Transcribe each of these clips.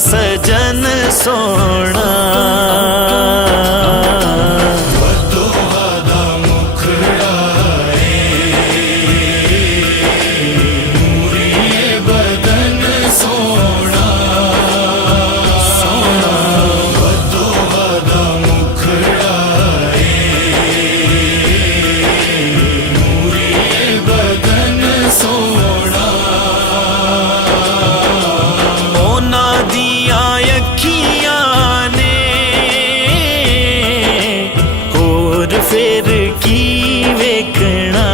सजन सोना फिर की वेखना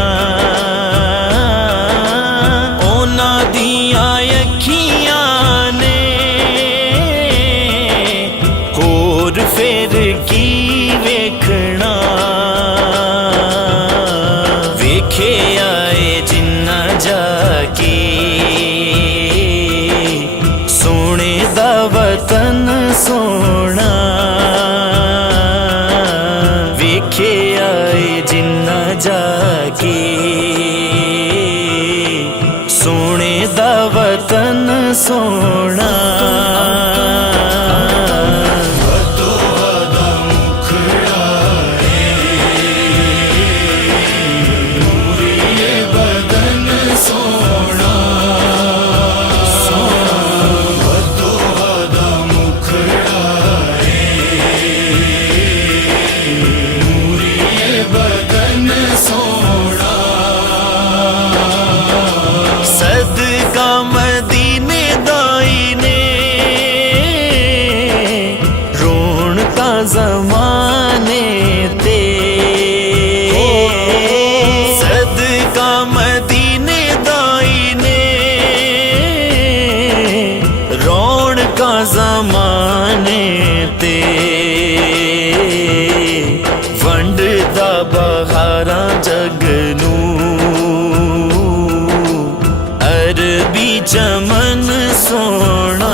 ओना दिया अखियां ने होर फिर की वेखना वेखे आए जिन्ना जाके सोने दा वतन सोना वेखे आए जिन्ना जाके सोने दा वतन सोना सदका मदीने दाई ने रौनका ज़माने ते सदका मदीने दाई ने रौनका ज़माने ते वंडदा बहारा जगनू अरबी चमन सोना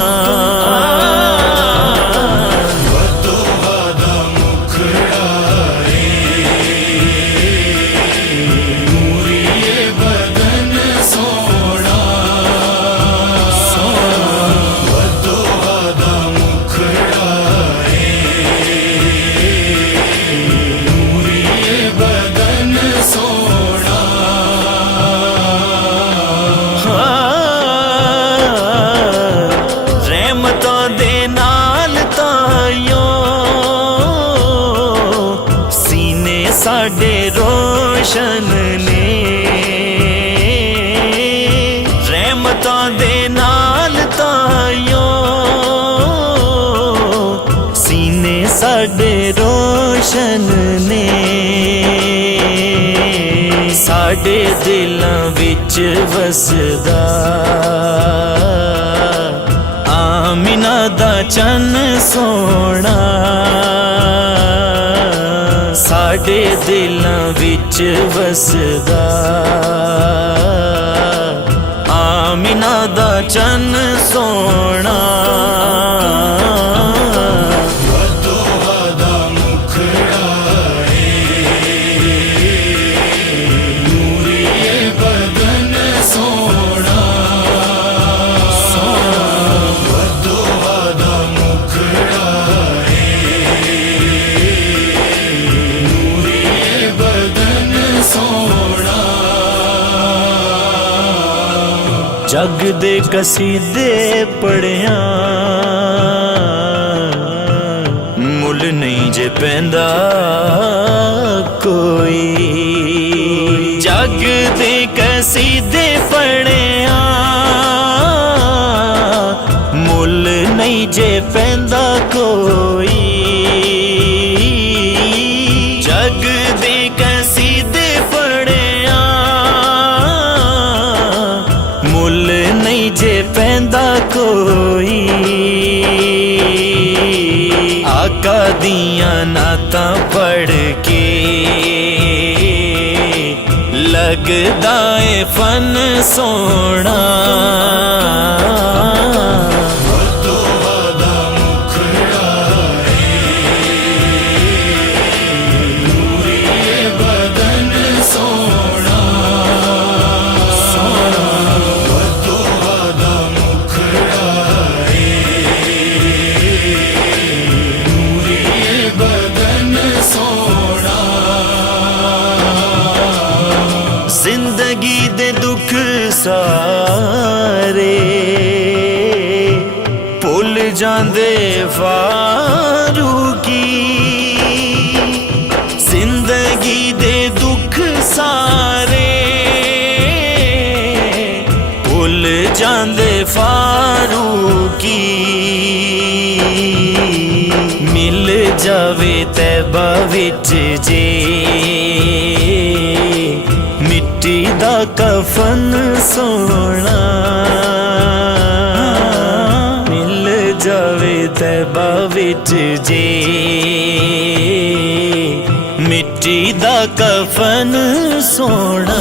साडे रोशन ने रहमतां दे नाल तायो सीने साडे रोशन ने साडे दिलां विच वसदा आमिना दा चन सोना साडे दिलां विच वसदा आमिना दा चन सोना जग दे कसीदे पढ़िया मुल नहीं जे पैंदा कोई। जग दे कसीदे पढ़िया मुल नहीं जे पैंदा कोई। जग दे कसीदे पढ़िया मुल नहीं जे पैंदा कोई। आका दियां नातां पढ़ के लगदा ए फन सोना। जिंदगी दे दुख सारे भुल जांदे फारूकी। जिंदगी दे दुख सारे भुल जांदे फारूकी। मिल जावे तैबा विच जे मिट्टी दा कफन सोना। मिल जावे तैबा विच जे मिट्टी दा कफन सोना।